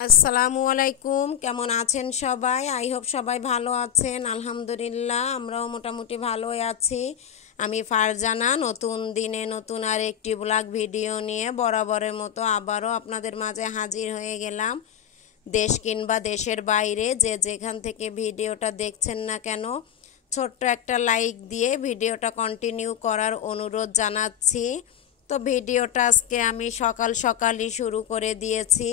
আসসালামু আলাইকুম, কেমন আছেন সবাই? আই হোপ সবাই ভালো আছেন। আলহামদুলিল্লাহ আমরাও মোটামুটি ভালোই আছি। আমি ফারজানা নতুন দিনে নতুন আর একটি ব্লগ ভিডিও নিয়ে বরাবরের মতো আবারও আপনাদের মাঝে হাজির হয়ে গেলাম। দেশ কিংবা দেশের বাইরে যে যেখান থেকে ভিডিওটা দেখছেন না কেন, ছোট্ট একটা লাইক দিয়ে ভিডিওটা কন্টিনিউ করার অনুরোধ জানাচ্ছি। তো ভিডিওটা আজকে আমি সকাল সকালই শুরু করে দিয়েছি।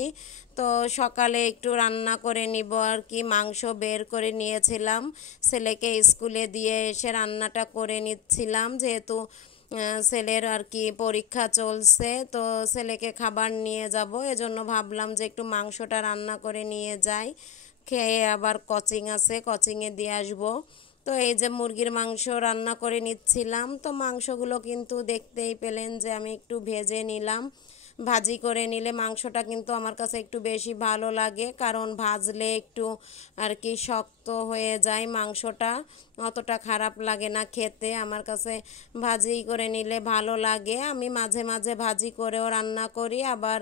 তো সকালে একটু রান্না করে নিব আর কি, মাংস বের করে নিয়েছিলাম। ছেলেকে স্কুলে দিয়ে এসে রান্নাটা করে নিচ্ছিলাম, যেহেতু ছেলের আর কি পরীক্ষা চলছে। তো ছেলেকে খাবার নিয়ে যাব, এজন্য ভাবলাম যে একটু মাংসটা রান্না করে নিয়ে যাই, খেয়ে আবার কোচিং আছে, কোচিংয়ে দিয়ে আসবো। তো এই যে মুরগির মাংস রান্না করে নিচ্ছিলাম। তো মাংসগুলো কিন্তু দেখতেই পেলেন যে আমি একটু ভেজে নিলাম। ভাজি করে নিলে মাংসটা কিন্তু আমার কাছে একটু বেশি ভালো লাগে, কারণ ভাজলে একটু আর কি শক্ত হয়ে যায় মাংসটা, অতটা খারাপ লাগে না খেতে। আমার কাছে ভাজি করে নিলে ভালো লাগে। আমি মাঝে মাঝে ভাজি করেও রান্না করি, আবার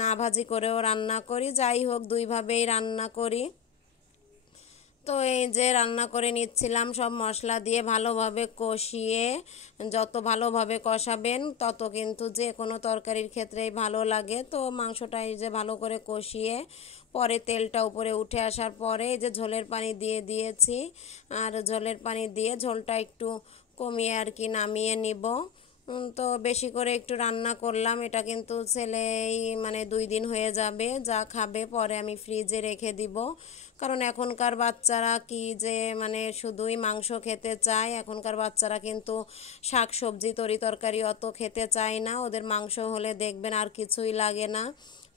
না ভাজি করেও রান্না করি, যাই হোক দুইভাবেই রান্না করি। তো এই যে রান্না করে নিচ্ছিলাম সব মশলা দিয়ে ভালোভাবে কষিয়ে। যত ভালোভাবে কষাবেন তত কিন্তু যে কোনো তরকারির ক্ষেত্রেই ভালো লাগে। তো মাংসটা এই যে ভালো করে কষিয়ে পরে তেলটা উপরে উঠে আসার পরে এই যে ঝোলের পানি দিয়ে দিয়েছি। আর ঝোলের পানি দিয়ে ঝোলটা একটু কমিয়ে আর কি নামিয়ে নিব। তো বেশি করে একটু রান্না করলাম, এটা কিন্তু ছেলেই মানে 2 দিন হয়ে যাবে যা খাবে, পরে আমি ফ্রিজে রেখে দিব। কারণ এখনকার বাচ্চারা কি যে মানে শুধুই মাংস খেতে চায়, এখনকার বাচ্চারা কিন্তু শাক সবজি তরি তরকারি অত খেতে চায় না, ওদের মাংস হলে দেখবেন আর কিছুই লাগে না।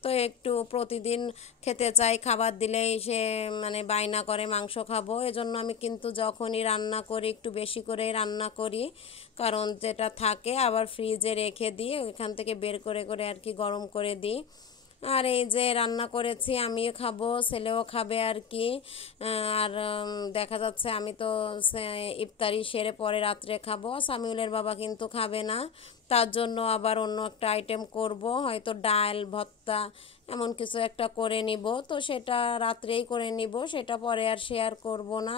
তো একটু প্রতিদিন খেতে চাই, খাবার দিলেই সে মানে বায়না করে মাংস খাবো। এজন্য আমি কিন্তু যখনই রান্না করি একটু বেশি করেই রান্না করি, কারণ যেটা থাকে আবার ফ্রিজে রেখে দিই, ওইখান থেকে বের করে করে আর কি গরম করে দিই। আর এই যে রান্না করেছি, আমিও খাবো, ছেলেও খাবে আর কি। আর দেখা যাচ্ছে আমি তো ইফতারি সেরে পরে রাত্রে খাবো। সামিউলের বাবা কিন্তু খাবে না, তার জন্য আবার অন্য একটা আইটেম করব, হয়তো ডাল ভর্তা এমন কিছু একটা করে নিব। তো সেটা রাত্রেই করে নিব, সেটা পরে আর শেয়ার করব না।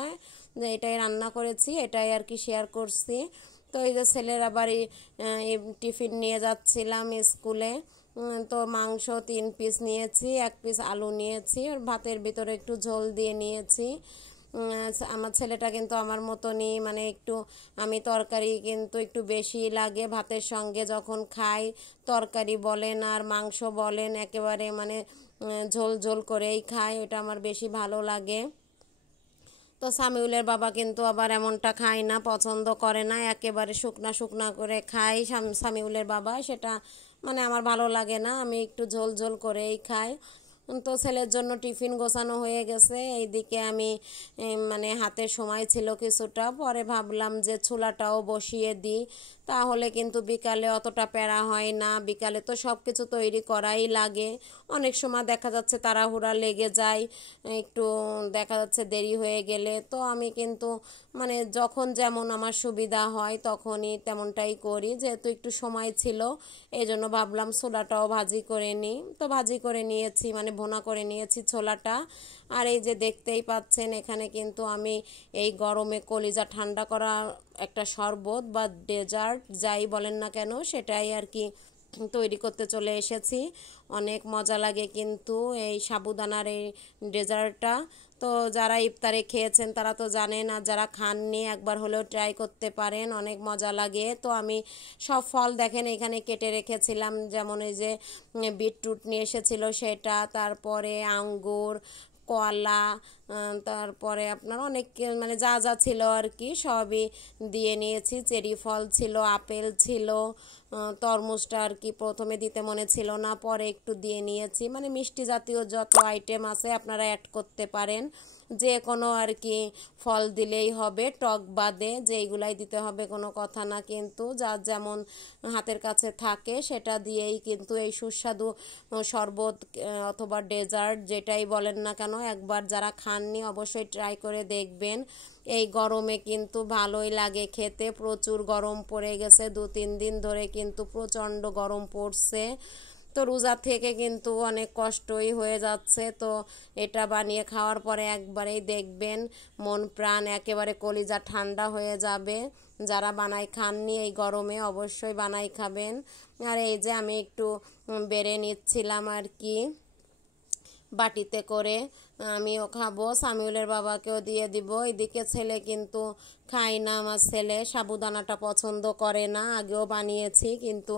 যে এটাই রান্না করেছি এটাই আর কি শেয়ার করছি। তো এই যে ছেলের আবার টিফিন নিয়ে যাচ্ছিলাম স্কুলে। তো মাংস 3 পিস নিয়েছি, 1 পিস আলু নিয়েছি, আর ভাতের ভিতরে একটু ঝোল দিয়ে নিয়েছি। আমার ছেলেটা কিন্তু আমার মতনই, মানে একটু আমি তরকারি কিন্তু একটু বেশি লাগে ভাতের সঙ্গে যখন খাই। তরকারি বলেন আর মাংস বলেন একেবারে মানে ঝোল ঝোল করেই খাই, ওটা আমার বেশি ভালো লাগে। তো সামিউলের বাবা কিন্তু আবার এমনটা খায় না, পছন্দ করে না, একেবারে শুকনা শুকনা করে খায় সামিউলের বাবা, সেটা মানে আমার ভালো লাগে না, আমি একটু ঝোল ঝোল করেই খাই। তো ছেলের জন্য টিফিন গোছানো হয়ে গেছে, এইদিকে আমি মানে হাতে সময় ছিল কিছুটা, পরে ভাবলাম যে চুলাটাও বসিয়ে দিই, তাহলে কিন্তু বিকালে অতটা প্যারা হয় না। বিকালে তো সব কিছু তৈরি করাই লাগে, অনেক সময় দেখা যাচ্ছে তাড়াহুড়া লেগে যায়, একটু দেখা যাচ্ছে দেরি হয়ে গেলে। তো আমি কিন্তু মানে যখন যেমন আমার সুবিধা হয় তখনই তেমনটাই করি, যেহেতু একটু সময় ছিল এই জন্য ভাবলাম ছোলাটাও ভাজি করে নিই। তো ভাজি করে নিয়েছি, মানে ভুনা করে নিয়েছি ছোলাটা। আর এই যে দেখতেই পাচ্ছেন এখানে কিন্তু আমি এই গরমে কলিজা ঠান্ডা করা একটা শরবত বা ডেজার্ট যাই বলেন না কেন সেটাই আর কি তৈরি করতে চলে এসেছি। অনেক মজা লাগে কিন্তু এই সাবুদানার এই ডেজার্টটা। তো যারা ইফতারে খেয়েছেন তারা তো জানেন, আর যারা খাননি একবার হলেও ট্রাই করতে পারেন, অনেক মজা লাগে। তো আমি সব ফল দেখেন এখানে কেটে রেখেছিলাম, যেমন এই যে বিটরুট নিয়ে এসেছিল সেটা, তারপরে আঙ্গুর, কলা, তারপরে আপনার অনেক মানে যা যা ছিল আর কি সবই দিয়ে নিয়েছি। চেরি ফল ছিল, আপেল ছিল, তরমুজটা আর কি প্রথমে দিতে মনে ছিল না, পরে একটু দিয়ে নিয়েছি। মানে মিষ্টি জাতীয় যত আইটেম আছে আপনারা অ্যাড করতে পারেন, যে কোনো আর কি ফল দিলেই হবে, টক বাদে যেইগুলাই দিতে হবে কোনো কথা না, কিন্তু যার যেমন হাতের কাছে থাকে সেটা দিয়েই কিন্তু এই সুস্বাদু শরবত অথবা ডেজার্ট যেটাই বলেন না কেন একবার যারা খাননি অবশ্যই ট্রাই করে দেখবেন। এই গরমে কিন্তু ভালোই লাগে খেতে, প্রচুর গরম পড়ে গেছে 2-3 দিন ধরে, কিন্তু প্রচণ্ড গরম পড়ছে। তো তো রোজা থেকে কিন্তু অনেক কষ্টই হয়ে যাচ্ছে। তো এটা বানিয়ে খাওয়ার পরে একবারেই দেখবেন মন প্রাণ একেবারে কলিজা ঠান্ডা হয়ে যাবে। যারা বানাই খাননি এই গরমে অবশ্যই বানাই খাবেন। আর এই যে আমি একটু বেড়ে নিচ্ছিলাম আর কি বাটিতে করে, আমিও খাবো, সামিউলের বাবাকেও দিয়ে দিব। এদিকে ছেলে কিন্তু খায় না, আমার ছেলে সাবুদানাটা পছন্দ করে না। আগেও বানিয়েছি কিন্তু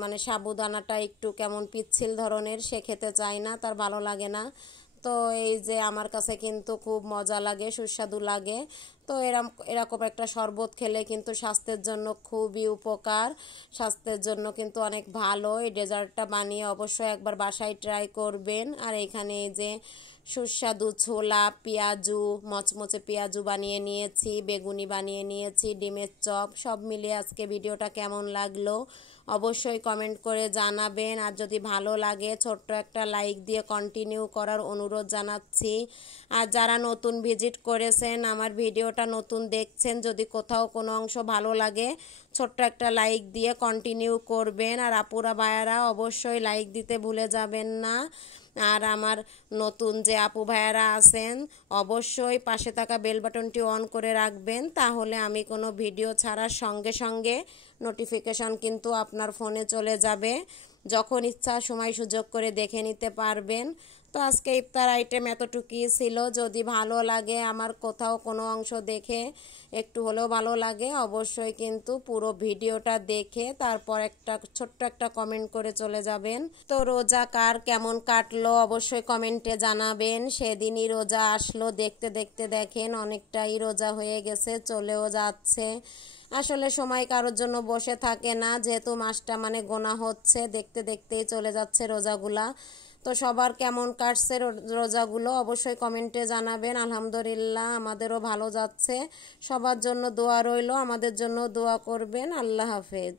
মানে সাবুদানাটা একটু কেমন পিচ্ছিল ধরনের, সে খেতে চায় না, তার ভালো লাগে না। তো এই যে আমার কাছে কিন্তু খুব মজা লাগে, সুস্বাদু লাগে। তো এরকম একটা শরবত খেলে কিন্তু স্বাস্থ্যের জন্য খুবই উপকার, স্বাস্থ্যের জন্য কিন্তু অনেক ভালো। এই ডেজার্টটা বানিয়ে অবশ্যই একবার বাসায় ট্রাই করবেন। আর এখানে এই যে সুস্বাদু ছোলা, পেঁয়াজু, মচমচে পেঁয়াজু বানিয়ে নিয়েছি, বেগুনি বানিয়ে নিয়েছি, ডিমের চপ, সব মিলিয়ে আজকে ভিডিওটা কেমন লাগলো অবশ্যই কমেন্ট করে জানাবেন। আর যদি ভালো লাগে ছোট্ট একটা লাইক দিয়ে কন্টিনিউ করার অনুরোধ জানাচ্ছি। আর যারা নতুন ভিজিট করেছেন, আমার ভিডিওটা নতুন দেখছেন, যদি কোথাও কোনো অংশ ভালো লাগে ছোট্ট একটা লাইক দিয়ে কন্টিনিউ করবেন। আর আপুরা ভাইয়ারা অবশ্যই লাইক দিতে ভুলে যাবেন না। আর আমার নতুন যে আপু ভাইয়ারা আছেন অবশ্যই পাশে থাকা বেল বাটনটি অন করে রাখবেন, তাহলে আমি কোনো ভিডিও ছাড়ার সঙ্গে সঙ্গে নোটিফিকেশন কিন্তু আপনার ফোনে চলে যাবে, যখন ইচ্ছা সময় সুযোগ করে দেখে নিতে পারবেন। তো আজকে ইফতার আইটেম এতটুকুই ছিল। যদি ভালো লাগে, আমার কোথাও কোনো অংশ দেখে একটু হলেও ভালো লাগে, অবশ্যই কিন্তু পুরো ভিডিওটা দেখে তারপর একটা ছোট্ট একটা কমেন্ট করে চলে যাবেন। তো রোজা কার কেমন কাটলো অবশ্যই কমেন্টে জানাবেন। সেদিনই রোজা আসলো, দেখতে দেখতে দেখেন অনেকটাই রোজা হয়ে গেছে, চলেও যাচ্ছে। আসলে সময় কারোর জন্য বসে থাকে না, যেহেতু মাসটা মানে গোনা হচ্ছে, দেখতে দেখতেই চলে যাচ্ছে রোজাগুলা। তো সবার কেমন কাটছে রোজাগুলো অবশ্যই কমেন্টে জানাবেন। আলহামদুলিল্লাহ আমাদেরও ভালো যাচ্ছে। সবার জন্য দোয়া রইল, আমাদের জন্য দোয়া করবেন। আল্লাহ হাফেজ।